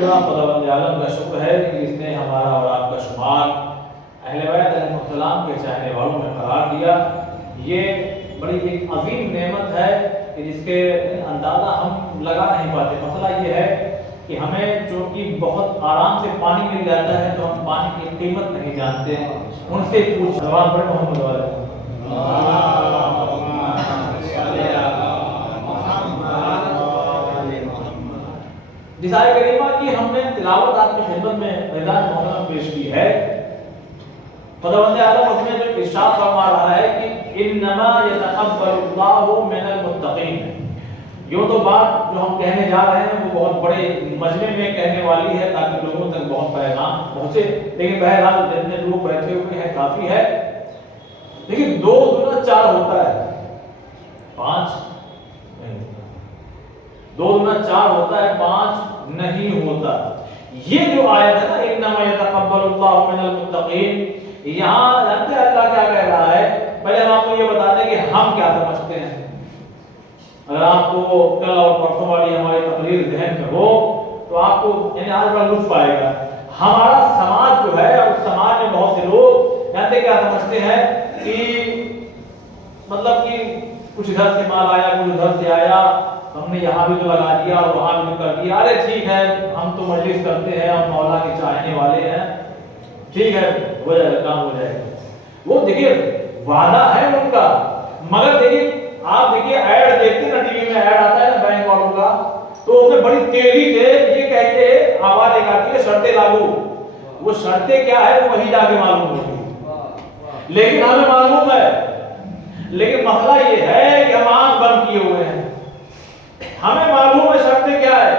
الحمدللہ خداوند عالم کا شکر ہے کہ اس نے ہمارا اور آپ کا شمار اہل بیت علیہ السلام کے چاہنے والوں میں قرار دیا۔ یہ بڑی ایک عظیم نعمت ہے کہ جس کے اندازہ ہم لگا نہیں پاتے۔ مسئلہ یہ ہے کہ ہمیں چونکہ بہت آرام سے پانی مل جاتا ہے تو ہم پانی کی قیمت نہیں جانتے ہیں۔ ان سے پوچھ سوال پڑے محمد والے جس آیت کریمہ کی ہم نے تلاوت آپ کی خدمت میں اعلان محترم پیش کی ہے، خداوند عالم اس میں جو ارشاد فرما رہا ہے کہ انما یتقبل اللہ من المتقین۔ یہ تو بات جو ہم کہنے جا رہے ہیں وہ بہت بڑے مجمع میں کہنے والی ہے تاکہ لوگوں تک بہت پیغام پہنچے، لیکن بہرحال جتنے لوگ بیٹھے ہوئے ہیں کافی ہے۔ لیکن 2 دنا 4 ہوتا ہے، 5 نہیں ہوتا۔ 2 دنا 4 ہوتا ہے، 5 نہیں ہوتا۔ یہ جو آیت ہے نا انما یتقبل اللہ من المتقین، یہاں جانتے ہیں اللہ کیا کہہ رہا ہے؟ پہلے ہم آپ کو یہ بتا دیں کہ ہم کیا سمجھتے ہیں۔ اگر آپ کو کل اور پرسوں والی ہماری تقریر ذہن میں ہو تو آپ کو یعنی آج بڑا لطف آئے گا۔ ہمارا سماج جو ہے، اور سماج میں بہت سے لوگ جانتے کیا سمجھتے ہیں کہ مطلب کہ کچھ ادھر سے مال آیا، کچھ ادھر سے آیا، ہم نے یہاں بھی تو لگا دیا اور وہاں بھی تو کر دیا، ارے ٹھیک ہے ہم تو مجلس کرتے ہیں، ہم مولا کے چاہنے والے ہیں، ٹھیک ہے ہو جائے گا، کام ہو جائے گا۔ وہ دیکھیے وعدہ ہے ان کا، مگر دیکھیے آپ دیکھیے ایڈ دیکھتے ہیں نا، ٹی وی میں ایڈ آتا ہے نا بینک والوں کا، تو اس میں بڑی تیزی سے یہ کہتے ہیں، آواز ایک آتی ہے شرطیں لاگو۔ وہ شرطیں کیا ہے وہ وہی جا کے معلوم ہوتی، لیکن ہمیں معلوم ہے۔ لیکن مسئلہ یہ ہے کہ ہم آنکھ بند کیے ہوئے ہیں، ہمیں معلوم ہے شرطیں کیا ہے۔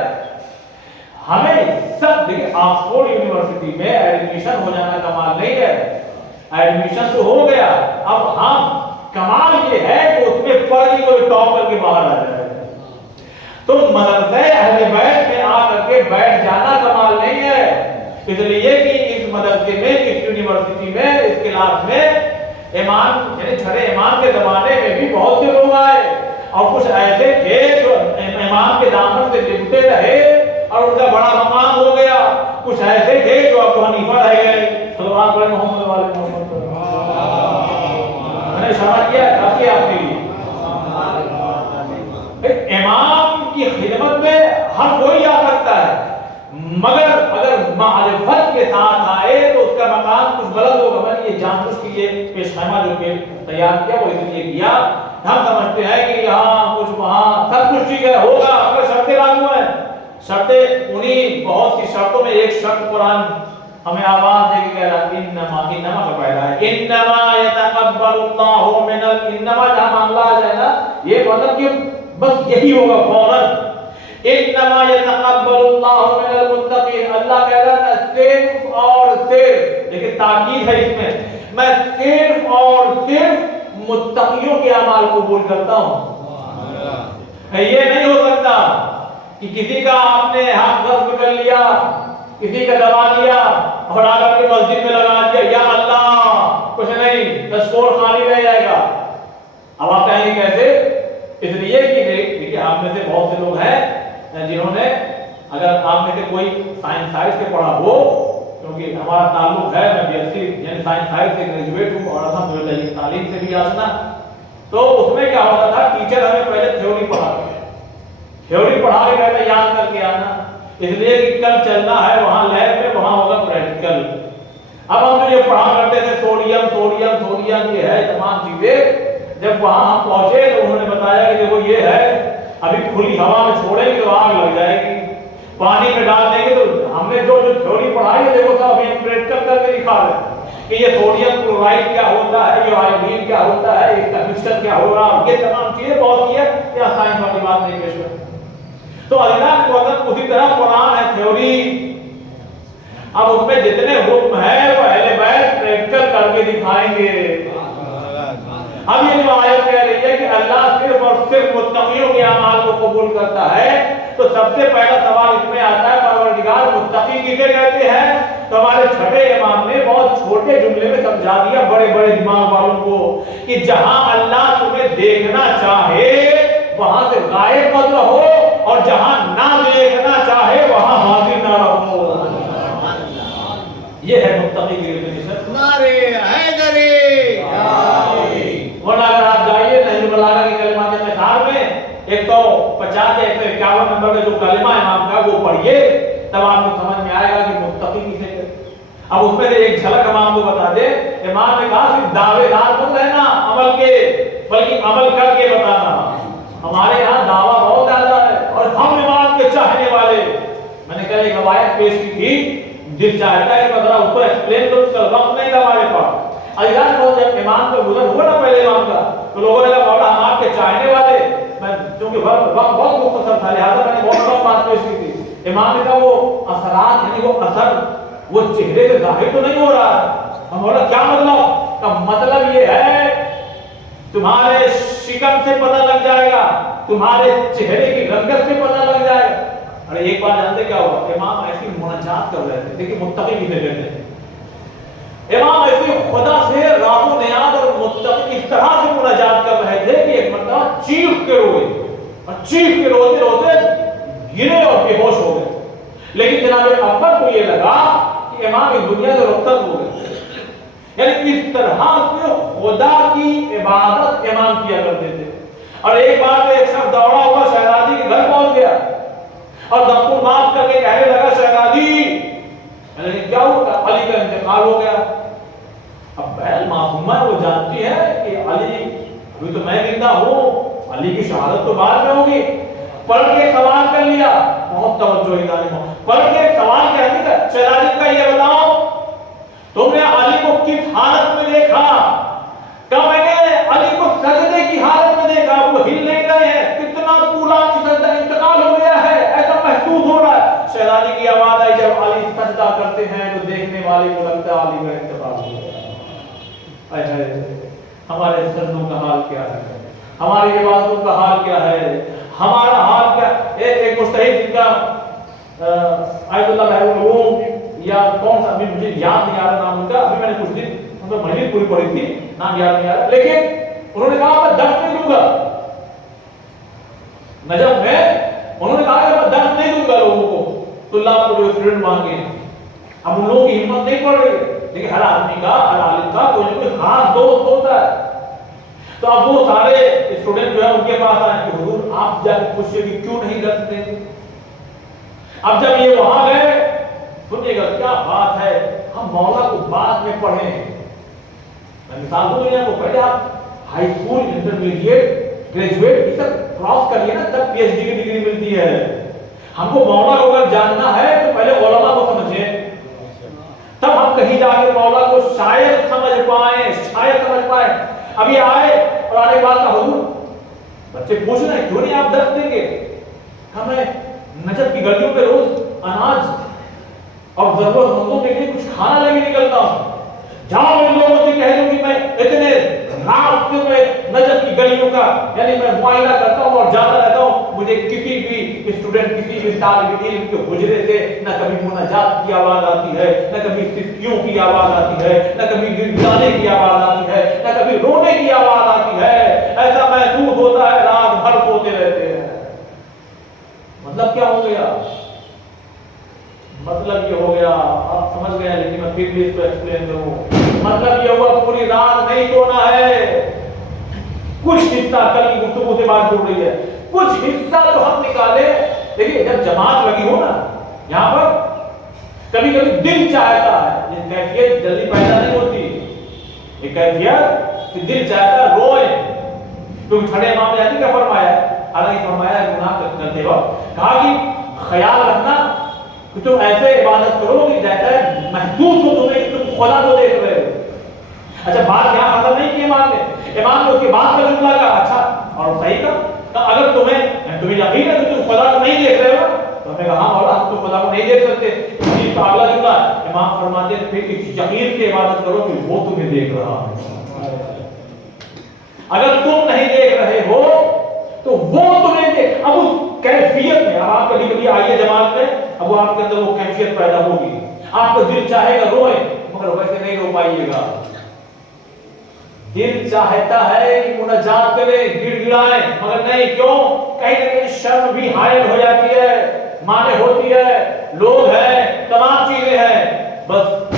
ہمیں سب دیکھیں آکسفورڈ یونیورسٹی میں ایڈمیشن ہو جانا کمال نہیں ہے، ایڈمیشن تو ہو گیا، اب ہم کمال یہ ہے کہ اس میں پڑھ کے کوئی ٹاپ کر کے باہر آ جائے۔ تو مدرسے اہل بیت میں آ کر کے بیٹھ جانا کمال نہیں ہے، اس لیے کہ اس مدرسے میں، اس یونیورسٹی میں، اس کلاس میں امام یعنی چھڑے امام کے زمانے میں بھی بہت سے لوگ آئے، اور کچھ ایسے تھے جو امام کے دامن سے لپٹے رہے اور ان کا بڑا مقام ہو گیا، کچھ ایسے تھے جو ابو حنیفہ رہ گئے۔ صلوات علی محمد والے محمد، میں نے اشارہ کیا ہے کافی آپ کے لیے۔ امام کی خدمت میں ہر کوئی آ سکتا ہے، مگر اگر معرفت کے ساتھ آئے تو اس کا مقام کچھ بلند ہوگا۔ میں نے یہ جان بوجھ کے یہ پیش خیمہ جو تیار کیا وہ اس لیے کیا، ہم سمجھتے ہیں کہ یہاں کچھ وہاں سب کچھ ٹھیک ہے ہوگا، اگر شرطیں لاگو ہیں۔ شرطیں انہی بہت سی شرطوں میں ایک شرط قرآن ہمیں آواز دے کے کہہ رہا ہے انما کا پہلا ہے انما یتقبل اللہ من انما، جہاں معاملہ آ جائے نا یہ مطلب کہ بس یہی ہوگا فوراً، انما یتقبل اللہ من المتقین۔ اللہ کہہ رہا ہے میں صرف اور صرف، لیکن تاکید ہے اس میں صرف اور صرف متقیوں کے اعمال قبول کرتا ہوں۔ یہ نہیں ہو سکتا کہ کسی کا آپ نے حق غصب کر لیا، کسی کا دبا لیا اور آ کر کے مسجد میں لگا دیا، یا اللہ کچھ نہیں، دستور خالی رہ جائے گا۔ اب آپ کہیں گے کیسے؟ اس لیے کہ دیکھیے آپ میں سے بہت سے لوگ ہیں جنہوں نے، اگر آپ میں سے کوئی سائنس سائنس سے پڑھا ہو، کیونکہ ہمارا تعلق ہے، میں بی ایس سی یعنی سائنس سائنس سے گریجویٹ ہوں اور الحمدللہ اس تعلیم سے بھی آشنا، تو اس میں کیا ہوتا تھا ٹیچر ہمیں پہلے تھیوری پڑھاتے ہیں، تھیوری پڑھا کے کہتے ہیں یاد کر کے آنا، اس لیے کہ کل چلنا ہے وہاں لیب میں، وہاں ہوگا پریکٹیکل۔ اب ہم جو یہ پڑھا کرتے تھے سوڈیم سوڈیم سوڈیم یہ ہے تمام چیزیں، جب وہاں ہم پہنچے تو انہوں نے بتایا کہ دیکھو یہ ہے، ابھی کھلی ہوا میں چھوڑیں گے تو آگ لگ جائے گی، پانی میں ڈال دیں گے تو ہم نے جو تھیوری پڑھائی ہے دیکھو صاحب ابھی پریکٹیکل کر کے دکھا رہے ہیں کہ یہ سوڈیم کلورائڈ کیا ہوتا ہے، یہ آیودین کیا ہوتا ہے، اس کا مسٹر کیا ہو رہا، یہ تمام چیزیں بہت کی ہے، یہاں سائنس والی بات نہیں پیش ہوئی۔ تو اللہ کے وطن اسی طرح قرآن ہے تھیوری، اب اس میں جتنے حکم ہیں وہ اہل بیت پریکٹیکل کر کے دکھائیں گے۔ اب یہ جو آیت کہہ رہی ہے کہ اللہ صرف اور صرف متقیوں کے اعمال کو قبول کرتا ہے، تو سب سے پہلا سوال اس میں آتا ہے پروردگار متقی کسے کہتے ہیں؟ تو ہمارے چھٹے امام نے بہت چھوٹے جملے میں سمجھا دیا بڑے بڑے دماغ والوں کو کہ جہاں اللہ تمہیں دیکھنا چاہے وہاں سے غائب مت رہو، اور جہاں نہ دیکھنا چاہے وہاں حاضر نہ رہو۔ یہ ہے متقی کی ڈیفینیشن. نعرے حیدری. ورنہ اگر آپ جائیے نہج البلاغہ کے کلمات نثار میں 150 یا 151 نمبر کا جو کلمہ امام کا وہ پڑھیے تب آپ کو سمجھ میں آئے گا کہ متقی کسے کہتے. اب اس میں سے ایک جھلک امام کو بتا دے. امام نے کہا صرف دعوے دار مت رہنا عمل کے بلکہ عمل کر کے بتانا. ہمارے یہاں دعویٰ بہت زیادہ ہے اور ہم امام کے چاہنے والے. میں نے کل ایک روایت پیش کی تھی, دل چاہتا ہے کہ ذرا اس کو ایکسپلین کرو, اس کا وقت نہیں تھا ہمارے پاس. عزیزان کو جب امام کا گزر ہوا نا پہلے امام کا تو لوگوں نے کہا مولا ہم آپ کے چاہنے والے. میں چونکہ وقت بہت مختصر تھا لہٰذا میں نے بہت بہت بات پیش کی تھی. امام نے کہا وہ اثرات یعنی وہ اثر وہ چہرے سے ظاہر تو نہیں ہو رہا ہے. ہم بولا کیا مطلب؟ کا مطلب یہ ہے تمہارے شکم سے پتہ لگ جائے گا, تمہارے چہرے کی رنگت سے پتہ لگ جائے گا. ارے ایک بار جانتے کیا ہوا, امام ایسی مناجات کر رہے تھے. دیکھیے متقی کسے کہتے ہیں. امام ایسی خدا سے راز و نیاز اور متقی اس طرح سے مناجات کر رہے تھے کہ ایک مرتبہ چیخ کے روئے اور چیخ کے روتے روتے گرے اور بے ہوش ہو گئے. لیکن جناب اکبر کو یہ لگا کہ امام اس دنیا سے رخصت ہو گئے. یعنی اس طرح سے خدا کی عبادت امام کیا کرتے تھے. اور ایک بار ایک شخص دوڑا ہوا شہزادی کے گھر پہنچ گیا اور دپور مات کر کے کہنے لگا شہزادی, میں نے کیا ہوا؟ علی کا انتقال ہو گیا. اب بہن معصومہ وہ جانتی ہے کہ علی ابھی تو میں زندہ ہوں, علی کی شہادت تو بعد میں ہوگی. پڑھ کے سوال کر لیا, بہت توجہ ادارے پڑھ کے سوال کیا ہے شہزادی کا یہ بتاؤ تم نے علی کو کس حالت میں دیکھا؟ کہ میں نے علی کو سجدے کی حالت میں دیکھا, وہ ہل نہیں رہے ہیں, کتنا طولانی سجدہ, انتقال ہو گیا ہے ایسا محسوس ہو رہا ہے. شہزادی کی آواز آئی جب علی سجدہ کرتے ہیں تو دیکھنے والے کو لگتا ہے علی کا انتقال ہو گیا. ہمارے سجدوں کا حال کیا ہے, ہماری عبادتوں کا حال کیا ہے, ہمارا حال کیا. ایک مجتہد جن کا آیت اللہ بہروم یا کون سا مجھے یاد نہیں آ رہا نام ان کا, ابھی میں نے کچھ دن ان پر مجلس پوری پڑھی تھی, نام یاد نہیں آ رہا, لیکن انہوں نے کہا میں درس نہیں دوں گا نجف میں. انہوں نے کہا کہ میں درس نہیں دوں گا لوگوں کو, طلاب کو جو اسٹوڈنٹ مانگے. اب ان لوگوں کی ہمت نہیں پڑ رہی ہے, لیکن ہر آدمی کا ہر عالم کا کوئی نہ کوئی خاص دوست ہوتا ہے. تو اب وہ سارے اسٹوڈنٹ جو ہے ان کے پاس آئے کہ حضور آپ جا کے پوچھئے کہ کیوں نہیں درس دیتے. اب جب یہ وہاں گئے, سنیے گا کیا بات ہے, ہم مولا کو بعد میں پڑھیں. میں مثال دوں گا کو, پہلے آپ ہائی اسکول, انٹرمیڈیٹ, گریجویٹ یہ سب کراس کریے نا تب پی ایچ ڈی کی ڈگری ملتی ہے. ہم کو مولا کو اگر جاننا ہے تو پہلے علماء کو سمجھیں, تب ہم کہیں جا کے مولا کو شاید سمجھ پائیں, شاید سمجھ پائیں. ابھی آئے اور آنے کے بعد کا حضور بچے پوچھ رہے ہیں کیوں نہیں آپ درس دیں گے؟ ہمیں نجف کی گلیوں پہ روز اناج اور ضرورت مندوں کے لیے کچھ کھانا لے کے نکلتا ہوں. جاؤ ان لوگوں سے کہہ دوں کہ میں اتنے رات میں نجف کی گلیوں کا یعنی میں معائنہ کرتا ہوں اور جاتا رہتا ہوں. مجھے کسی بھی اسٹوڈنٹ, کسی بھی طالب علم کے حجرے سے نہ کبھی مناجات کی آواز آتی ہے, نہ کبھی سسکیوں کی آواز آتی ہے, نہ کبھی گڑگڑانے کی آواز آتی ہے, نہ کبھی رونے کی آواز آتی ہے. ایسا محسوس ہوتا ہے رات بھر سوتے رہتے ہیں. مطلب کیا ہو گیا؟ مطلب یہ ہو گیا, آپ سمجھ گئے لیکن میں پھر بھی اس کو ایکسپلین کروں. مطلب یہ ہوا پوری رات نہیں سونا ہے. کچھ حصہ کل کی گفتگو سے بات جڑ رہی ہے, کچھ حصہ تو ہم نکالے. دیکھیے جب جماعت لگی ہو نا یہاں پر, کبھی کبھی دل چاہتا ہے, یہ کیفیت جلدی پیدا نہیں ہوتی, یہ کیفیت کہ دل چاہتا ہے روئے. کیونکہ کھڑے امام نے کیا فرمایا, حالانکہ فرمایا گناہ کرتے وقت کہا کہ خیال رکھنا کہ تم ایسے عبادت کرو کہ جیسا محسوس ہو تمہیں کہ تم خدا کو دیکھ رہے ہو. اچھا بات یہاں ختم نہیں کی امام نے اس کے بعد کا جملہ کہا اچھا اور صحیح کا اگر تمہیں یقین ہے کہ تم خدا کو نہیں دیکھ رہے ہو تو ہم نے کہا ہاں مولا ہم تو خدا کو نہیں دیکھ سکتے. اس کا اگلا جملہ امام فرماتے ہیں پھر اس یقین سے عبادت کرو کہ وہ تمہیں دیکھ رہا ہے. اگر تم نہیں دیکھ رہے ہو تو وہ تمہیں دیکھ. اب اس کیفیت میں اب آپ کبھی کبھی آئیے جماعت میں, اب وہ آپ کے اندر وہ کیفیت پیدا ہوگی. آپ کا دل چاہے گا روئے مگر ویسے نہیں رو پائیے گا. دل چاہتا ہے کہ مناجات کریں, گڑ گڑائیں, مگر نہیں. کیوں؟ کہیں نہ کہیں شرم بھی حائل ہو جاتی ہے, مانے ہوتی ہے, لوگ ہیں, تمام چیزیں ہیں. بس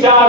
4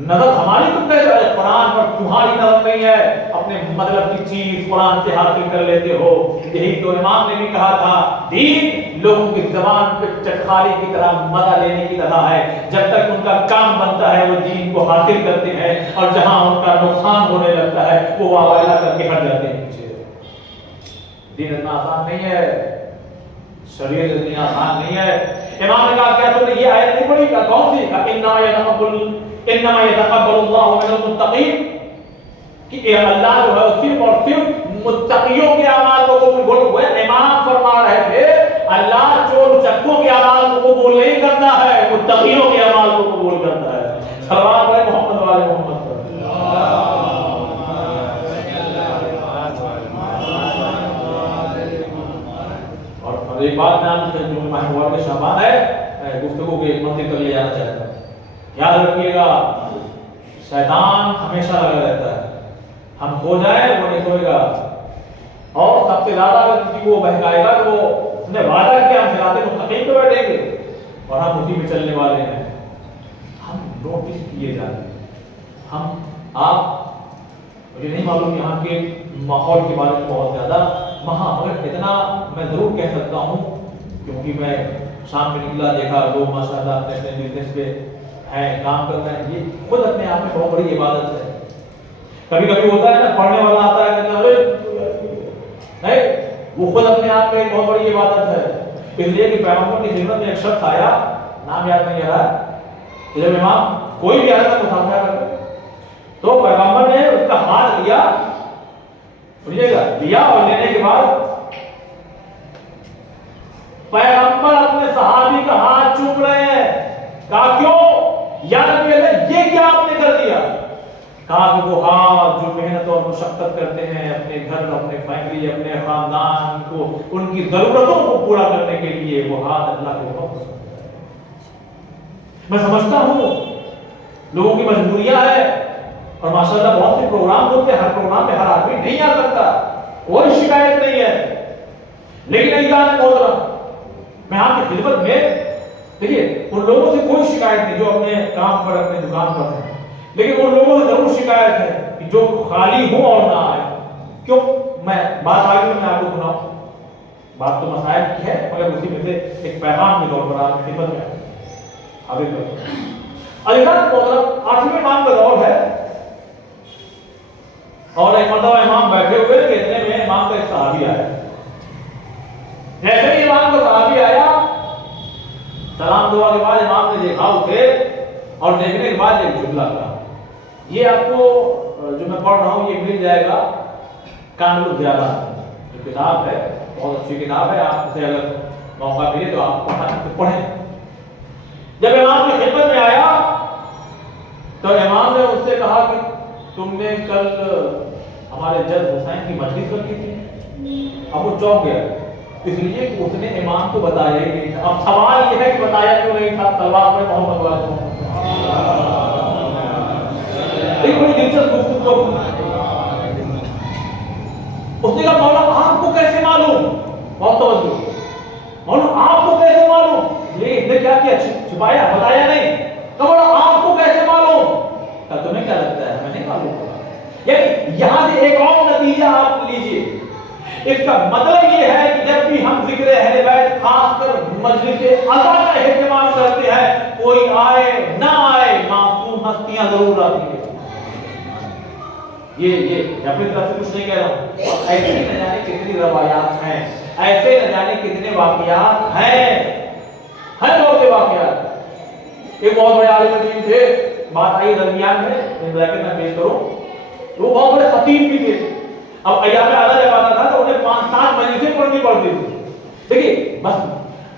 نظر ہماری تو قرآن پر تمہاری نظر نہیں ہے، اپنے مطلب کی چیز قرآن سے حاصل کر لیتے ہو۔ یہی تو امام نے بھی کہا تھا، دین لوگوں کی زبان پہ چٹخاری کی طرح مزہ لینے کی طرح ہے، جب تک ان کا کام بنتا ہے وہ دین کو حاصل کرتے ہیں، اور جہاں ان کا نقصان ہونے لگتا ہے وہ واویلا کر کے ہٹ جاتے ہیں پیچھے۔ دین اتنا آسان نہیں ہے، شریعت اتنی آسان نہیں ہے۔ امام نے کہا کیا تم نے یہ آیت نہیں پڑھی؟ کہا کون سی؟ کہا انما یتقبل اللہ من المتقین، کہ اللہ جو ہے صرف اور صرف متقیوں کے اعمال کو قبول کرتا ہے۔ امام فرما رہے تھے اللہ چور چکوں کے اعمال کو قبول نہیں کرتا ہے، متقیوں کے اعمال کو قبول کرتا ہے۔ صلوات علی محمد و آل محمد۔ اور ایک بات میں آپ سے جو ماہ مبارک شعبان ہے گفتگو کے منزل تک لے جانا چاہتا ہوں، یاد رکھیے گا شیطان ہمیشہ لگا رہتا ہے، ہم سو جائیں وہ نہیں سوئے گا، اور سب سے زیادہ اگر کسی کو بہکائے گا تو وہ اس نے وعدہ کیا ہم صراط مستقیم پہ بیٹھیں گے اور ہم اسی میں چلنے والے ہیں۔ ہم نوٹس کیے جا رہے ہیں، ہم آپ مجھے نہیں معلوم یہاں کے ماحول کے بارے میں بہت زیادہ وہاں، مگر اتنا میں ضرور کہہ سکتا ہوں کیونکہ میں شام میں نکلا دیکھا لوگ ماشاءاللہ اپنے اپنے بزنس پہ ہیں، کام کر رہے ہیں، یہ خود اپنے آپ میں بہت بڑی عبادت ہے۔ کبھی کبھی ہوتا ہے نا پڑھنے والا آتا ہے کہتا ہے وہ خود اپنے آپ میں ایک بہت بڑی عبادت ہے، اس لیے کہ پیغمبر کی خدمت میں ایک شخص آیا، نام یاد نہیں آ رہا، جب امام کوئی بھی آیا تھا مسافرہ کر کے تو پیغمبر نے اس کا ہاتھ لیا، سنیے گا، لیا اور لینے کے بعد پیغمبر اپنے صحابی کا ہاتھ چوم رہے ہیں۔ کہا کیوں یا نبی اللہ یہ کیا آپ نے کر دیا؟ کہا کہ وہ ہاتھ جو محنت اور مشقت کرتے ہیں اپنے گھر، اپنے فیملی، اپنے خاندان کو، ان کی ضرورتوں کو پورا کرنے کے لیے، وہ ہاتھ اللہ کو بہت پسند ہے۔ میں سمجھتا ہوں لوگوں کی مجبوریاں ہیں اور ماشاءاللہ بہت سے پروگرام ہوتے ہیں، ہر پروگرام میں ہر آدمی نہیں آ سکتا، کوئی شکایت نہیں ہے، لیکن ایجاد محترم میں آپ کی خدمت میں دیکھیے ان لوگوں سے کوئی شکایت نہیں جو اپنے کام پر اپنے دکان پر ہیں، لیکن ان لوگوں سے ضرور شکایت ہے کہ جو خالی ہو اور نہ آئے۔ کیوں؟ میں بات آگے میں آپ کو سناؤں، بات تو مسائل کی ہے مگر اسی میں سے ایک پیغام کے طور پر آپ کی خدمت میں حاضر کرتا ہوں۔ علیحدہ محترم 8ویں امام کا دور ہے اور ایک مرتبہ امام بیٹھے ہوئے تھے، اتنے میں امام کا ایک صحابی آیا۔ جیسے ہی امام کا صحابی آیا، سلام دعا کے بعد امام نے دیکھا اسے اور دیکھنے کے بعد ایک جملہ کہا، یہ آپ کو جو میں پڑھ رہا ہوں یہ مل جائے گا کامل الزیادہ جو کتاب ہے، بہت اچھی کتاب ہے، آپ اسے اگر موقع ملے تو آپ پڑھیں۔ جب امام کی خدمت میں آیا تو امام نے اس سے کہا کہ تم نے کل ہمارے جد حسین کی مجلس رکھی تھی۔ اب وہ چونک گیا اس لیے کہ اس نے امام کو بتایا ہی نہیں تھا۔ اب سوال یہ ہے کہ بتایا کیوں نہیں تھا؟ سلوات میں محمد والے ایک بڑی دلچسپ گفتگو، اس نے کہا مولا آپ کو کیسے معلوم؟ بہت توجہ، مولا آپ کو کیسے معلوم؟ یہ اس نے کیا کیا؟ چھپایا، بتایا نہیں۔ کہا مولا آپ کو کیسے معلوم؟ کہا تمہیں کیا لگتا ہے ہمیں نہیں معلوم؟ یعنی یہاں سے ایک اور نتیجہ آپ لیجئے، اس کا مطلب یہ ہے کہ جب بھی ہم ذکر اہل بیت خاص کر مجلس عزا کا اہتمام کرتے ہیں، کوئی آئے نہ آئے معصوم ہستیاں ضرور آتی ہیں۔ یہ اپنی طرف سے کچھ نہیں کہہ رہا ہوں، ایسے نہ جانے کتنی روایات ہیں، ایسے نہ جانے کتنے واقعات ہیں، ہر دور کے واقعات۔ ایک بہت بڑے عالم دین تھے، بات آئی درمیان میں بریکٹ میں پیش کروں، وہ بہت بڑے خطیب بھی تھے۔ اب ایام اعلیٰ جب آتا تھا تو انہیں 5-7 مجلسیں پڑھنی پڑتی تھی۔ دیکھیے بس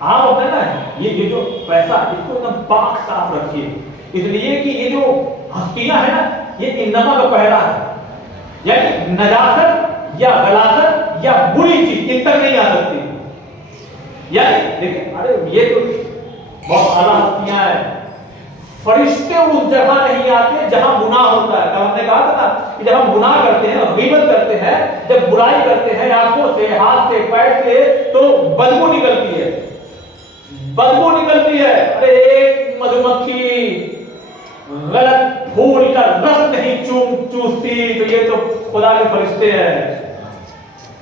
آپ اپنے نا یہ جو پیسہ اس کو ایک دم پاک صاف رکھیے، اس لیے کہ یہ جو ہستیاں ہیں نا یہ انما کا پہلا ہے، یعنی نجاست یا غلاظت یا بری چیز ان تک نہیں آ سکتی۔ یعنی دیکھیں ارے یہ تو بہت اعلیٰ ہستیاں ہیں، فرشتے اس جگہ نہیں آتے جہاں گناہ ہوتا ہے۔ کل ہم نے کہا تھا نا کہ جب ہم گناہ کرتے ہیں، غیبت کرتے ہیں، جب برائی کرتے ہیں آنکھوں سے، ہاتھ سے، پیر سے، تو بدبو نکلتی ہے، بدبو نکلتی ہے۔ ارے ایک مدھو مکھی غلط پھول کا رس نہیں چوستی تو یہ تو خدا کے فرشتے ہیں،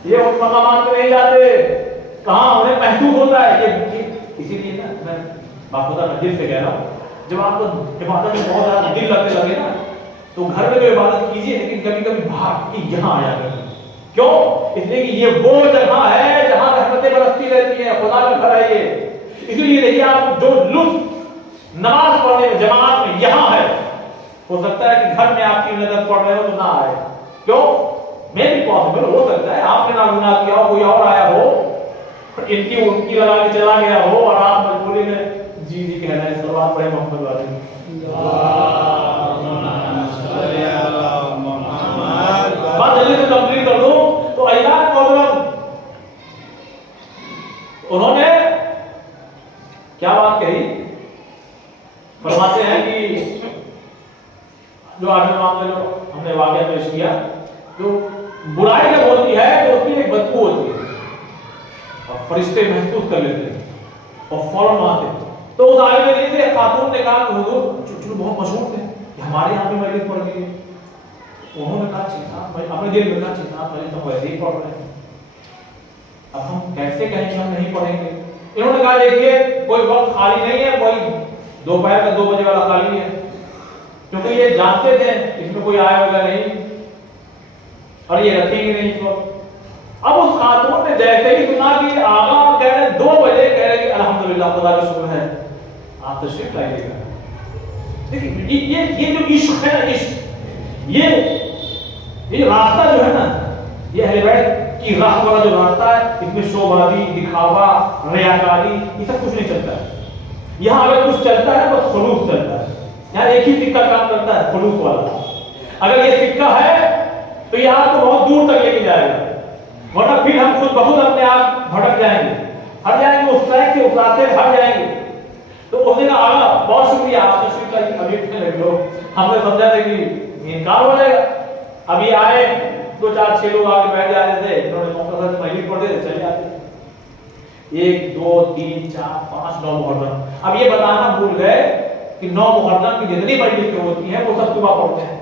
یہ ان مقامات پہ نہیں جاتے کہاں انہیں محسوس ہوتا ہے کہ اسی لیے نا میں باخدا میں دل سے کہہ رہا ہوں، جب آپ کو عبادت میں بہت زیادہ دل لگنے لگے نا تو گھر میں تو عبادت کیجیے لیکن کبھی کبھی بھاگ کے یہاں آیا کریں. کیوں؟ اس لیے کہ یہ وہ جگہ ہے جہاں رحمتیں برستی رہتی ہیں، خدا کا گھر ہے یہ. اس لیے دیکھیے آپ جو لطف نماز پڑھنے میں جماعت میں یہاں ہے، ہو سکتا ہے کہ گھر میں آپ کی نظر پڑھ رہے ہو تو نہ آئے. کیوں؟ میں بھی پاسبل ہو سکتا ہے آپ نے نہ گناہ کیا ہو، کوئی اور آیا ہو ان کی لگا کے چلا گیا ہو اور آپ مجبوری میں جی جی کہنا ہے صلوات پڑھے محمد والے. بات جلدی سے کمپلیٹ کر دوں تو ایات محترم انہوں نے کیا بات کہی؟ فرماتے ہیں کہ جو آٹھویں باب میں جو ہم نے واقعہ پیش کیا، جو برائی جب ہوتی ہے تو اس کی ایک بدبو ہوتی ہے اور فرشتے محسوس کر لیتے ہیں اور فوراً آتے ہیں. تو اس عالم دین سے ایک خاتون نے کہا کہ حضور جو بہت مشہور تھے کہ ہمارے یہاں بھی مجلس پڑھ گئی ہے. انہوں نے کہا چیزاں اپنے دل میں کہا چیزاں مجلس ہم ویسے ہی پڑھ رہے ہیں، اب ہم کیسے کہیں کہ ہم نہیں پڑھیں گے. انہوں نے کہا دیکھیے کوئی وقت خالی نہیں ہے، کوئی دوپہر کا 2 بجے والا خالی ہے، کیونکہ یہ جانتے تھے اس میں کوئی آئے ہوگا نہیں اور یہ رکھیں گے نہیں اس وقت. اب اس خاتون نے جیسے ہی سنا کہ آقا کہہ رہے 2 بجے، کہہ رہے کہ الحمدللہ خدا کا شکر ہے آپ تشریف لائیے گا. دیکھیے یہ جو عشق ہے نا، عشق یہ راستہ جو ہے نا، یہ اہل بیت کی راہ والا جو راستہ ہے، اس میں شوبازی، دکھاوا، ریاکاری یہ سب کچھ نہیں چلتا ہے. یہاں اگر کچھ چلتا ہے بس خلوص چلتا ہے. یہاں ایک ہی سکہ کام کرتا ہے، خلوص والا. اگر یہ سکہ ہے تو یہ آپ کو بہت دور تک لے کے جائے گا، ورنہ پھر ہم خود بخود اپنے آپ بھٹک جائیں گے، ہٹ جائیں گے اس ٹریک سے، اس راستے سے ہٹ جائیں گے. تو اس نے کہا آقا بہت شکریہ آپ تشریف لائیے، ابھی کتنے لگ لو. ہم نے سمجھا تھا کہ انکار ہو جائے گا. ابھی آئے 2 4 6 لوگ آگے بیٹھ جاتے تھے، انہوں نے مختصر سے مجلس پڑھ دیتے چلے آتے. 1 2 3 4 5 9 محرم. اب یہ بتانا بھول گئے کہ 9 محرم کی جتنی مجلسیں ہوتی ہیں وہ سب صبح پڑھتے ہیں،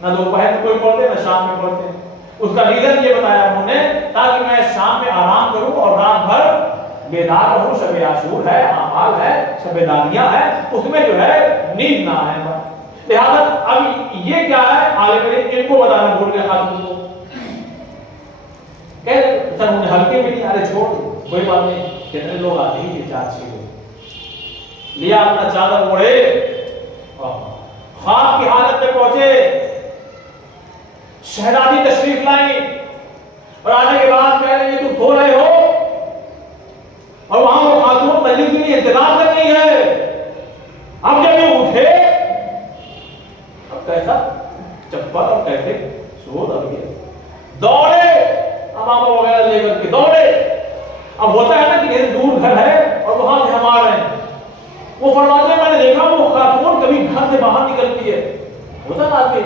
نہ دوپہر میں کوئی پڑھتے نہ شام میں پڑھتے ہیں. اس کا ریزن یہ بتایا انہوں نے تاکہ میں شام میں آرام کروں اور رات بھر بیدار رہوں. شب عاشور ہے، اعمال ہے، شب دانیہ ہے، اس میں جو ہے نیند نہ آئے. لہٰذا اب یہ کیا ہے عالم ان کو بتانا بھول گئے خاتون کو. کہ سر انہیں ہلکے بھی نہیں، ارے چھوڑ کوئی بات نہیں، کتنے لوگ آتے ہیں یہ 4 6 لوگ. لیا اپنا چادر اوڑھے، خواب کی حالت میں پہنچے، شہزادی تشریف لائیں اور آنے کے بعد کہہ رہے ہیں تم سو رہے ہو اور وہاں وہ خاتون مجلس کے لیے انتظار کر رہی ہے. اب جب یہ اٹھے اب کیسا چپل اور کیسے سو اب یہ دوڑے امامہ وغیرہ لے کر کے دوڑے. اب ہوتا ہے نا کہ یہ دور گھر ہے اور وہاں سے ہم آ رہے ہیں. وہ فرماتے ہیں میں نے دیکھا وہ خاتون کبھی گھر سے باہر نکلتی ہے، ہوتا نا آدمی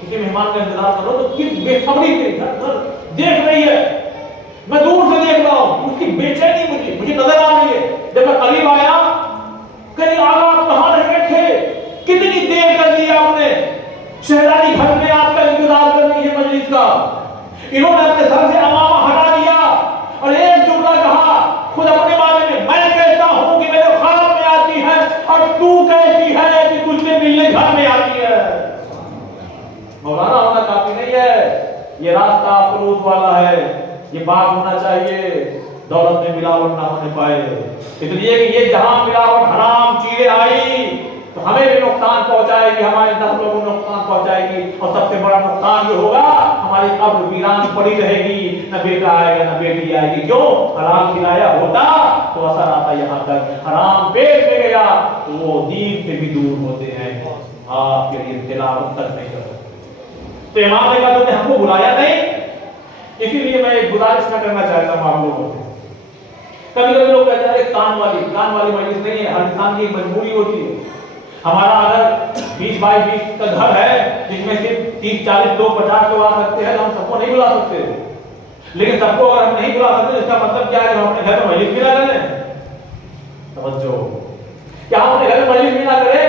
کسی مہمان کا انتظار کرو تو کس بے صبری سے گھر دیکھ رہی ہے. میں دور سے دیکھ رہا ہوں، اس کی بے چینی مجھے نظر آ رہی ہے. جب میں قریب آیا کہیں آقا آپ کہاں رہے تھے، کتنی دیر کر دی آپ نے، شہزادی گھر میں آپ کا انتظار کر رہی ہے مجلس کا. انہوں نے اپنے سر سے امامہ ہٹا دیا اور ایک جملہ کہا خود اپنے بارے میں کہتا ہوں کہ میرے خواب میں آتی ہے اور تو کیسی ہے کہ تجھ سے ملنے گھر میں آتی ہے. مولانا ہونا کافی نہیں ہے، یہ راستہ خلوص والا ہے، یہ بات ہونا چاہیے دولت میں ملاوٹ نہ ہونے پائے. اس لیے کہ یہ جہاں ملاوٹ حرام چیزیں آئی تو ہمیں بھی نقصان پہنچائے گی، ہمارے نسلوں کو نقصان پہنچائے گی اور سب سے بڑا نقصان جو ہوگا ہماری قبر ویران پڑی رہے گی، نہ بیٹا آئے گا نہ بیٹی آئے گی. کیوں؟ حرام کھلایا ہوتا تو اثر آتا یہاں تک، حرام پیٹ میں گیا تو وہ دین سے بھی دور ہوتے ہیں، آپ کے لیے تلاوت تک نہیں کر سکتے. تو امام نے کہا تم نے ہم کو بلایا نہیں، اسی لیے میں ایک گزارش نہ کرنا چاہتا ہوں آپ لوگوں سے. کبھی کبھی لوگ کہتے ہیں کان والی مجلس نہیں ہے، ہر انسان کی ایک مجبوری ہوتی ہے. ہمارا اگر 20 بائی 20 کا گھر ہے جس میں صرف 30 40 لوگ 50 لوگ آ سکتے ہیں تو ہم سب کو نہیں بلا سکتے. لیکن سب کو اگر ہم نہیں بلا سکتے اس کا مطلب کیا ہے؟ ہم اپنے گھر میں مجلس بھی نہ کریں. توجہ، کیا ہم اپنے گھر میں مجلس بھی نہ کریں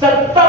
70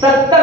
70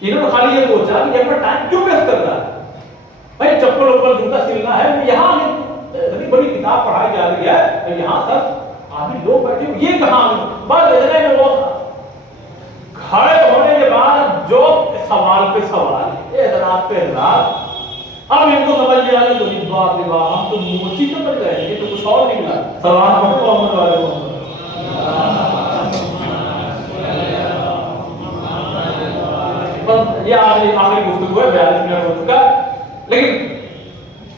انہوں نے خالی یہ سوچا کہ یہ اپنا ٹائم کیوں ویسٹ کر رہا ہے بھائی، چپل اوپر جوتا سلنا ہے، یہاں اتنی بڑی کتاب پڑھائی جا رہی ہے، یہاں سب آدمی لوگ بیٹھے ہوئے، یہ کہاں بس اتنے میں وہ کھڑے ہونے کے بعد جو سوال پہ سوال، اعتراض پہ اعتراض، اب ان کو سمجھ میں آ گئی تو باپ رے باپ، ہم تو موچی سمجھ گئے، یہ تو کچھ اور نکلا۔ سلام محمد والے محمد، یہ آخری گفتگو ہے، 42 منٹ ہو چکا، لیکن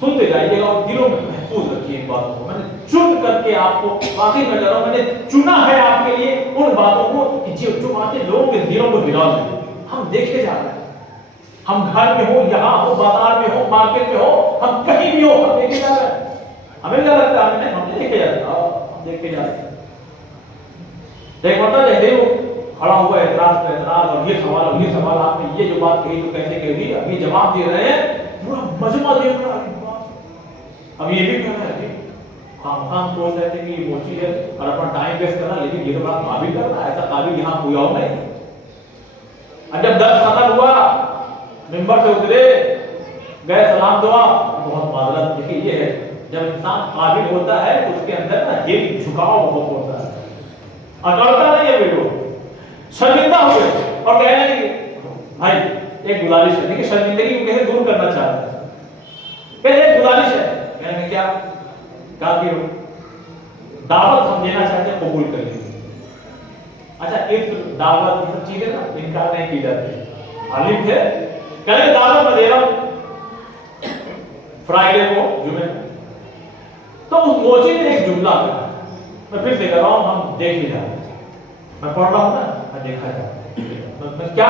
سنتے جائیے گا اور دلوں میں محفوظ رکھیے ان باتوں کو۔ میں نے چن کر کے آپ کو، واقعی میں کہہ رہا ہوں، میں نے چنا ہے آپ کے لیے ان باتوں کو کہ جو باتیں لوگوں کے دلوں میں بلا دیں۔ ہم دیکھے جا رہے ہیں، ہم گھر میں ہو، یہاں ہو، بازار میں ہو، مارکیٹ میں ہو، ہم کہیں بھی ہو، ہم دیکھے جا رہے ہیں۔ ہمیں کیا لگتا ہے؟ ہم دیکھے جا رہے ہیں، ہم دیکھے جا رہے ہیں۔ دیکھ ہوتا جیسے وہ کھڑا ہوا اعتراض پہ اعتراض، اور یہ سوال اور یہ سوال، آپ نے یہ جو بات کہی تو کیسے کہہ دی، اب یہ جواب دے رہے ہیں، پورا مجمع دیکھ رہا ہے۔ اب یہ بھی کہنا ہے خام سوچ رہے تھے کہ یہ موچی ہے اور اپنا ٹائم ویسٹ کرنا، لیکن یہ تو بڑا قابل کر رہا ہے، ایسا قابل یہاں کوئی اور نہیں۔ اب جب درس ختم ہوا، ممبر سے اترے، گئے سلام دعا، بہت معذرت، دیکھیے یہ ہے جب انسان قابل ہوتا ہے تو اس کے اندر نا یہ جھکاؤ بہت ہوتا ہے، اکڑتا نہیں ہے بالکل، شرمندہ ہوئے اور کہنے لگے بھائی ایک گزارش ہے، دیکھیے شرمندگی کو کیسے دور کرنا چاہتے ہیں، کہ ایک گزارش ہے، کہنے کیا کہ دعوت ہم دینا چاہتے ہیں، قبول کر لیجیے۔ اچھا اس دعوت یہ سب چیزیں نا انکار نہیں کی جاتی، عالم تھے، کہنے کہ دعوت میں دے رہا ہوں فرائیڈے کو، جمعے تو اس موچی نے ایک جملہ کہا، میں پھر سے کہہ رہا ہوں، ہم دیکھ ہی جا رہے ہیں، میں پڑھ رہا ہوں نا، میں دیکھا جا رہا ہوں، میں کیا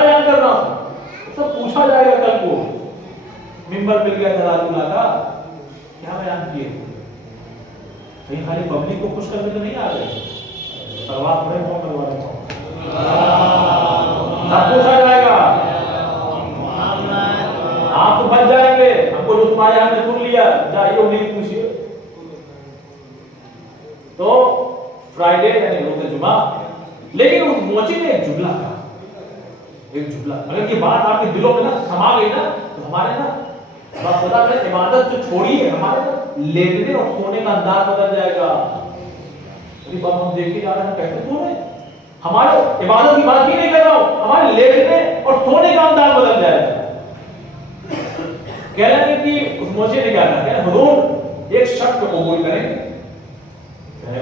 بیان کر رہا ہوں، سب پوچھا جائے گا کل کو، ممبر مل گیا تھا راج اللہ کا، کیا بیان کیے، کہیں خالی پبلک کو خوش کرنے تو نہیں آ گئے، سلوات پڑھے محمد والے کو، سب پوچھا جائے گا، آپ تو بچ جائیں گے، ہم کو جو تمہارے یہاں نے سن لیا، جائیے انہیں پوچھیے۔ تو فرائیڈے یعنی روز جمعہ، لیکن اس موچی نے ایک جملہ کہا، ایک جملہ، اگر یہ بات آپ کے دلوں میں نا سما گئی نا تو ہمارے نا خدا نے عبادت جو چھوڑی ہے، ہمارے لیٹنے اور سونے کا انداز بدل جائے گا۔ یہ بات ہم دیکھ کے جا رہے ہیں، کیسے سو رہے ہیں، ہمارے عبادت کی بات بھی نہیں کر رہا ہوں، ہمارے لیٹنے اور سونے کا انداز بدل جائے گا۔ کہہ رہے ہیں کہ اس موچی نے کیا کہا، حضور ایک شرط کو قبول کریں گے،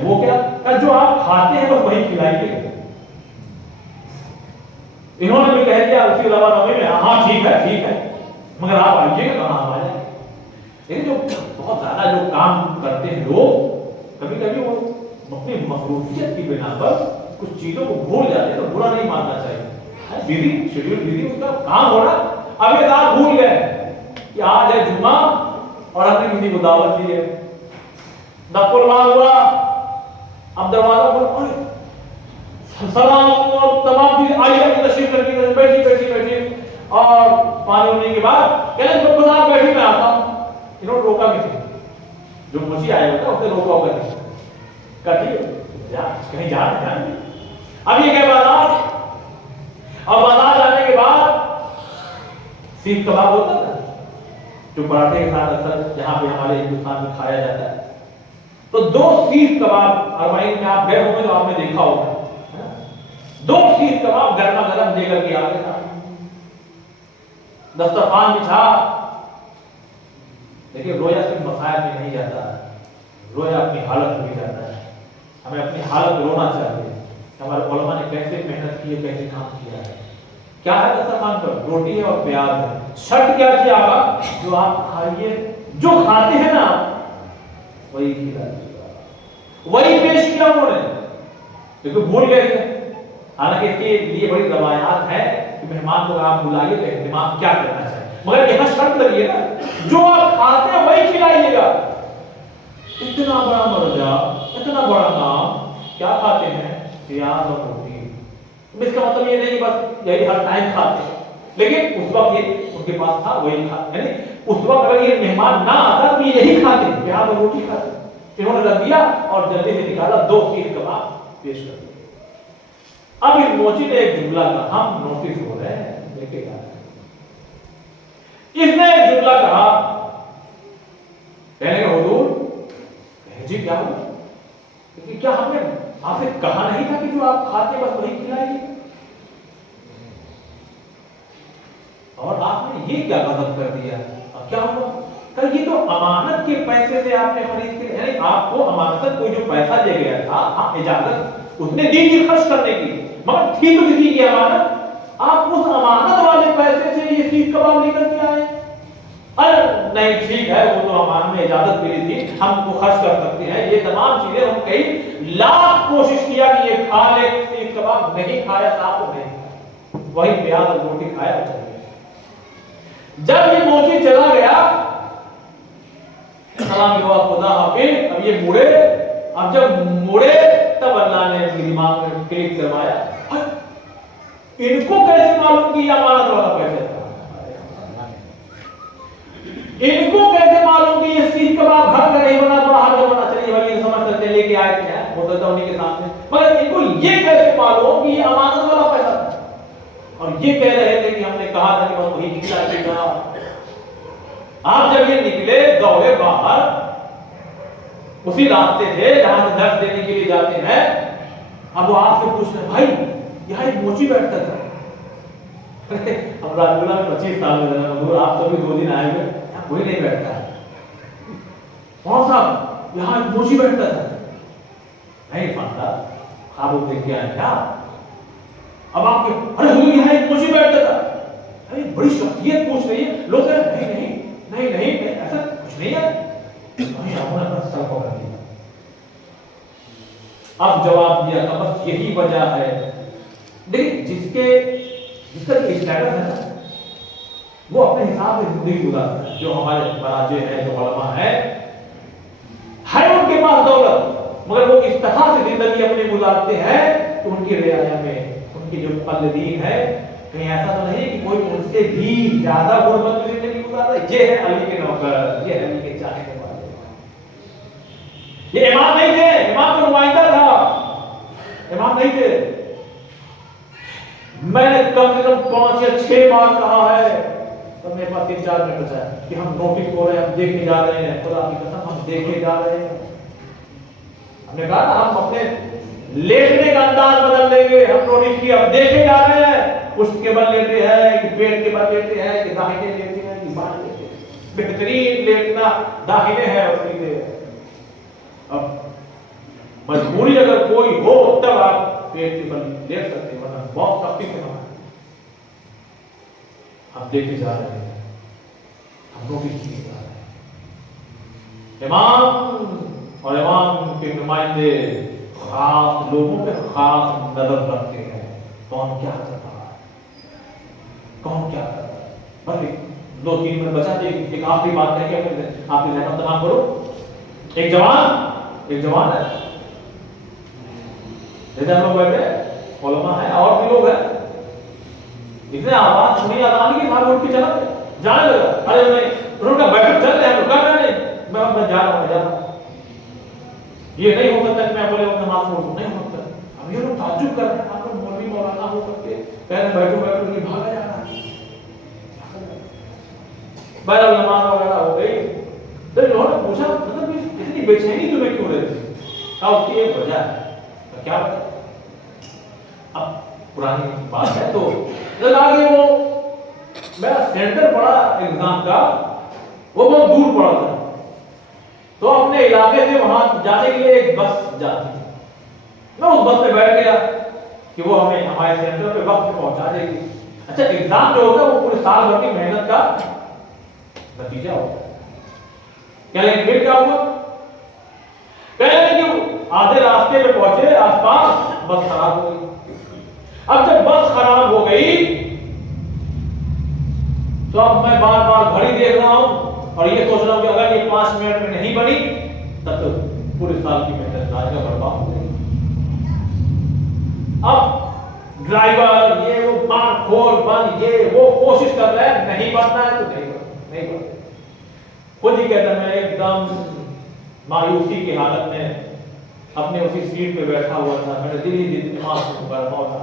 وہ کیا کہ جو آپ کھاتے ہیں بس وہی کھلائیے۔ انہوں نے بھی کہہ دیا اسی علاوہ نوی میں، ہاں ٹھیک ہے مگر آپ آئیے گا، کہاں آ جائیں۔ لیکن جو بہت زیادہ جو کام کرتے ہیں لوگ، کبھی کبھی وہ اپنی مصروفیت کی بنا پر کچھ چیزوں کو بھول جاتے ہیں، تو برا نہیں ماننا چاہیے، بزی شیڈیول، بزی ان کا کام ہو رہا، اب یہ ساتھ بھول گئے کہ آج ہے جمعہ اور ہم نے کسی کو دعوت دی ہے، دف الباب ہوا، اب دروازہ پر سلام اور تمام چیز آئیے تشریف رکھیے، بیٹھی اور پانی ہونے کے بعد کہنے لگے بس آپ بیٹھی، میں آتا ہوں۔ انہوں نے روکا بھی تھا، جو مجھے آیا ہوتا اس نے روکا ہوگا نہیں، کہا ٹھیک ہے کہیں جائیں۔ اب یہ کہ بازار جانے کے بعد سیخ کباب ہوتا ہے جو پراٹھے کے ساتھ اکثر جہاں پہ ہمارے ہندوستان میں کھایا جاتا ہے، تو 2 سیخ کباب، ارمائن میں آپ گئے ہوں گے تو آپ نے دیکھا ہوگا، 2 سیخ کباب گرما گرم دے کر کے آگے تھا، دسترخوان بچھا۔ لیکن رویا صرف مسائل میں نہیں جاتا، رویا اپنی حالت میں بھی جاتا ہے، ہمیں اپنی حالت میں رونا چاہیے، ہمارے علماء نے کیسے محنت کی ہے، کیسے کام کیا ہے، کیا ہے دسترخوان پر، روٹی ہے اور پیاز ہے، شرط کیا کیا آقا، جو آپ کھائیے، جو کھاتے ہیں نا وہی کھلائیے، وہی پیش کیا انہوں نے، کیونکہ بھول گئے تھے۔ حالانکہ اس کے لیے بڑی روایات ہیں کہ مہمان کو آپ بلائیے تو اہتمام کیا کرنا چاہیے، مگر یہاں شرط لگی ہے نا، جو آپ کھاتے ہیں وہی کھلائیے گا۔ اتنا بڑا مرجع، اتنا بڑا نام، کیا کھاتے ہیں، پیاز اور روٹی۔ اس کا مطلب یہ نہیں بس یہی ہر ٹائم کھاتے ہیں، لیکن اس وقت یہ ان کے پاس تھا وہی کھاتے، یعنی اس وقت اگر یہ مہمان نہ آتا تو یہ یہی کھاتے، پیاز اور روٹی کھاتے۔ انہوں نے رکھ دیا اور جلدی سے نکالا، 2 سیخ کباب پیش کر دیا۔ اب اس موچی نے ایک جملہ کا، ہم نوٹس ہو رہے ہیں لے کے جا رہے ہیں. اس نے ایک جملہ کہا, کہنے کا حضور جی کیا ہوا, کیونکہ کیا ہم نے آپ سے کہا نہیں تھا کہ جو آپ کھاتے بس وہی کھلائیے, اور آپ نے یہ کیا غضب کر دیا, اب کیا ہوا, کہ یہ تو امانت کے پیسے سے آپ نے خرید کے, یعنی آپ کو امانت کوئی جو پیسہ دے گیا تھا, آپ اجازت اس نے دی تھی خرچ کرنے کی, مگر تھی تو کسی کی امانت, آپ اس امانت والے پیسے سے یہ سیخ کباب لے کر کے آئے. ارے نہیں ٹھیک ہے, وہ تو امان میں اجازت ملی تھی, ہم کو خرچ کر سکتے ہیں, یہ تمام چیزیں ہم کئی لاکھ کوشش کیا کہ یہ کھا لے سیخ کباب, نہیں کھایا صاحب, نہیں, وہی پیاز اور روٹی کھایا چل گیا. جب یہ موچی چلا گیا, سلام ہوا خدا حافظ, اب یہ مڑے, اب جب مڑے تب اللہ نے ان کے دماغ میں کلک کروایا, ان کو کیسے معلوم کہ یہ امانت والا پیسہ تھا, ان کو کیسے معلوم کہ یہ سیخ کباب گھر کا نہیں بنا, باہر کا بنا, چلیے بھائی یہ سمجھ سکتے لے کے آئے تھے, ہو سکتا انہیں کے سامنے, مگر ان کو یہ کیسے معلوم کہ یہ امانت والا پیسہ تھا, اور یہ کہہ رہے تھے کہ ہم نے کہا تھا کہ بس وہی نکلا کہ نا. آپ جب یہ نکلے دوڑے باہر, اسی راستے تھے جہاں سے درس دینے کے لیے جاتے ہیں, اب وہ آپ سے پوچھ رہے بھائی یہاں ایک موچی بیٹھتا تھا, ہم راجپورہ میں 25 سال میں رہے, آپ تو بھی 2 دن آئے ہوئے, یہاں کوئی نہیں بیٹھتا ہے, کون صاحب یہاں ایک موچی بیٹھتا تھا, نہیں فانتا خواب دیکھ کے آئے کیا, اب آپ کے ارے حضور یہاں ایک موچی بیٹھتا تھا, ارے بڑی شخصیت پوچھ رہی ہے, لوگ کہہ رہے نہیں نہیں نہیں نہیں ایسا کچھ نہیں ہے, اب جواب دیا کہ بس یہی وجہ ہے. دیکھیں جس کا اسٹیٹس ہے نا, وہ اپنے حساب سے زندگی گزارتا ہے. جو ہمارے مراجع ہیں, جو علماء ہیں, ہے ان کے پاس دولت, مگر وہ اس طرح سے زندگی اپنی گزارتے ہیں کہ ان کی رعایا میں ان کی جو مقلدین ہے, کہیں ایسا تو نہیں کہ کوئی ان سے بھی زیادہ غربت میں زندگی گزارتا ہے. یہ ہے علی کے نوکر, یہ ہے علی کے چاہنے والے. یہ امام نہیں تھے, امام تو نمائندہ تھا, امام نہیں تھے. میں نے کم سے کم 5 یا 6 بار کہا ہے, تو میرے پاس 3-4 منٹ بچا ہے کہ ہم نوٹس ہو رہے ہیں, ہم دیکھنے جا رہے ہیں, خدا کی قسم ہم دیکھنے جا رہے ہیں. ہم نے کہا نا ہم اپنے لیٹنے کا انداز بدل دیں گے, ہم نوٹس کی ہم دیکھنے جا رہے ہیں, پشت کے بل لیتے ہیں کہ پیٹ کے بل لیتے ہیں کہ داہنے لیتے ہیں کہ بائیں لیتے ہیں. بہترین لیٹنا داہنے ہے اور سیدھے. اب مجبوری اگر کوئی ہو تب آپ پیٹ کے بل لیٹ سکتے ہیں, ورنہ بہت سختی سے ہم دیکھے جا رہے ہیں, ہم نوٹس کیے جا رہے ہیں. امام اور امام کے نمائندے خاص لوگوں پہ خاص نظر رکھتے ہیں, کون کیا کر رہا ہے, کون کیا کر رہا ہے. بس 2-3 منٹ بچا, ایک آخری بات ہے کہ آپ کی ذہن تمام کرو. ایک جوان ہے, جیسے ہم لوگ بیٹھے علماء ہیں اور بھی لوگ ہیں, اس نے آواز سنی اذان کی, ساتھ اٹھ کے چلا جانے لگا. ارے نہیں, انہوں نے بیٹھو چل رہے ہیں, رکا نہیں, میں جا رہا ہوں. یہ نہیں ہو سکتا کہ میں بولے نماز پڑھوں, نہیں ہو سکتا. اب یہ لوگ تعجب کر رہے ہیں, آپ لوگ مولوی مولانا ہو سکتے کہہ رہے بیٹھو, یہ بھاگا جا رہا ہے. بہرحال نماز وغیرہ ہو گئی. تو انہوں نے پوچھا مطلب اتنی بے چینی تمہیں کیوں رہتی ہے, کہا اس کی ایک وجہ ہے. کیا بتا, اب پرانی بات ہے, تو آگے وہ میرا سینٹر پڑا ایگزام کا, وہ بہت دور پڑا تھا, تو اپنے علاقے سے وہاں جانے کے لیے ایک بس جاتی تھی. میں اس بس میں بیٹھ گیا کہ وہ ہمیں ہمارے سینٹر پہ وقت پہ پہنچا دے گی. اچھا ایگزام جو ہوتا ہے وہ پورے سال بھر کی محنت کا نتیجہ ہوتا ہے. کہہ لیں پھر کیا ہوا, کہہ لیں کہ آدھے راستے پہ پہنچے, آس پاس بس خراب ہو گئی. اب جب بس خراب ہو گئی تو اب میں بار بار گھڑی دیکھ رہا ہوں اور یہ سوچ رہا ہوں کہ اگر یہ 5 منٹ میں نہیں بنی تب تو پورے سال کی محنت ضائع برباد ہو گئی. اب ڈرائیور یہ وہ بان کھول بند یہ وہ کوشش کر رہا ہے, نہیں بننا ہے تو نہیں بننا. خود ہی کہتا میں ایک دم مایوسی کی حالت میں اپنے اسی سیٹ پہ بیٹھا ہوا تھا. میرے دل ہی دل دماغ سے برما تھا.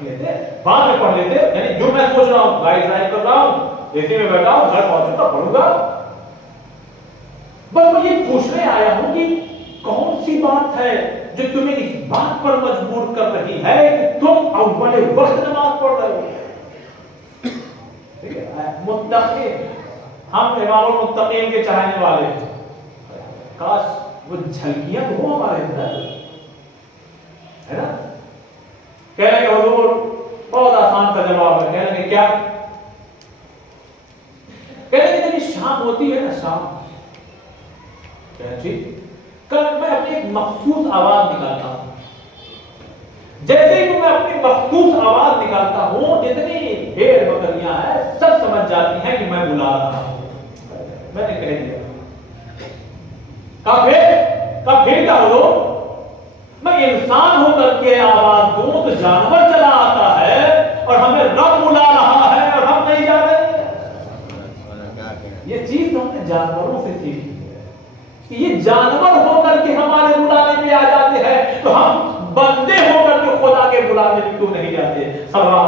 رکھ لیتے, بعد میں پڑھ لیتے. یعنی جو میں سوچ رہا ہوں, گاڑی ڈرائیو کر رہا ہوں, اے سی میں بیٹھا ہوں, گھر پہنچوں تو پڑھوں گا. بس میں یہ پوچھنے آیا ہوں کہ کون سی بات ہے جو تمہیں اس بات پر مجبور کر رہی ہے کہ تم اول وقت نماز پڑھ رہے ہو. متقی, ہم امام المتقین کے چاہنے والے ہیں. کاش وہ جھلکیاں ہو ہمارے اندر, ہے نا. کہنے کہ حضور بہت آسان سا جواب ہے. کہنے کہ کیا؟ کہنے کہ جب شام ہوتی ہے نا, شام کل میں اپنی ایک مخصوص آواز نکالتا ہوں. جیسے ہی میں اپنی مخصوص آواز نکالتا ہوں, جتنی بھیڑ بکریاں ہیں سب سمجھ جاتی ہیں کہ میں بلا رہا ہوں. میں نے کہہ دیا کب پھر کیا ہو, میں انسان ہو کر کے آواز دوں تو جانور چلا آتا ہے اور ہمیں رب بلا رہا ہے اور ہم نہیں جا رہے. یہ چیز تو ہم نے جانوروں سے سیکھی ہے کہ یہ جانور ہو کر کے ہمارے بلانے پہ آ جاتے ہیں, تو ہم بندے ہو کر کے خدا کے بلانے پہ کیوں نہیں جاتے. خدا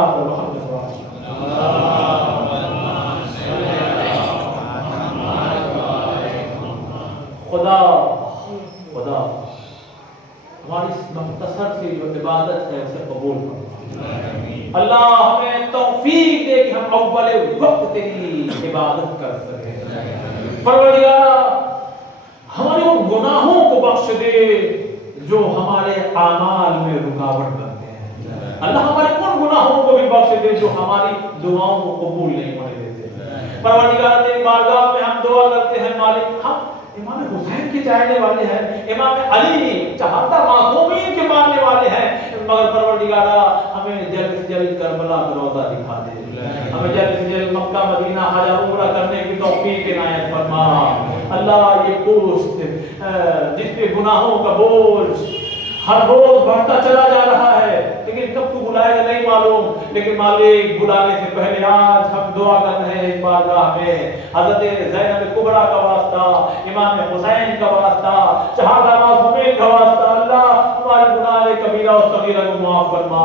ہماری اس مختصر سی جو عبادت ہے اسے قبول فرما. اللہ ہمیں توفیق دے کہ ہم اول وقت تیری عبادت کر سکیں. پروردگار ہمارے ان گناہوں کو بخش دے جو ہمارے اعمال میں رکاوٹ بنتے ہیں. اللہ ہمارے ان گناہوں کو بھی بخش دے جو ہماری دعاؤں کو قبول نہیں ہونے دیتے. پروردگار تیری بارگاہ میں ہم دعا کرتے ہیں مالک, ہم امام حسین کے چاہنے والے ہیں, امام علی چہارتا معصومین کے ماننے والے ہیں, مگر پروردگارا ہمیں جلد سے جلد کربلا کا روضہ دکھا دے, ہمیں جلد سے جلد مکہ مدینہ حج عمرہ کرنے کی توفیق عنایت فرما. اللہ یہ پوست جس پہ گناہوں کا بوجھ ہر روز بڑھتا چلا جا رہا ہے, لیکن کب تو بلائے گا نہیں معلوم, لیکن مالک بلانے سے پہلے آج ہم دعا کر رہے ہیں اس بارگاہ میں حضرت زینب کبریٰ کا واسطہ, امام حسین کا واسطہ, چہارتا معصومین کا واسطہ. اللہ ہمارے گناہ کبیرہ اور صغیرہ کو معاف فرما,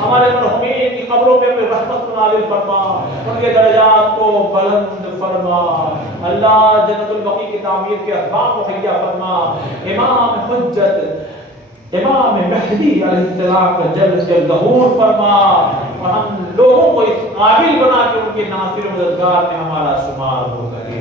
ہمارے مرحومین کی قبروں پہ اپنی رحمت کو نازل فرما, ان کے درجات کو بلند فرما. اللہ جنت البقیع کی تعمیر کے اسباب مہیا فرما. امام حجت امام مہدی علیہ السلام کا جلد سے جلد ظہور فرما, اور ہم لوگوں کو اس قابل بنا کہ ان کے ناصر و مددگار میں ہمارا شمار ہو سکے.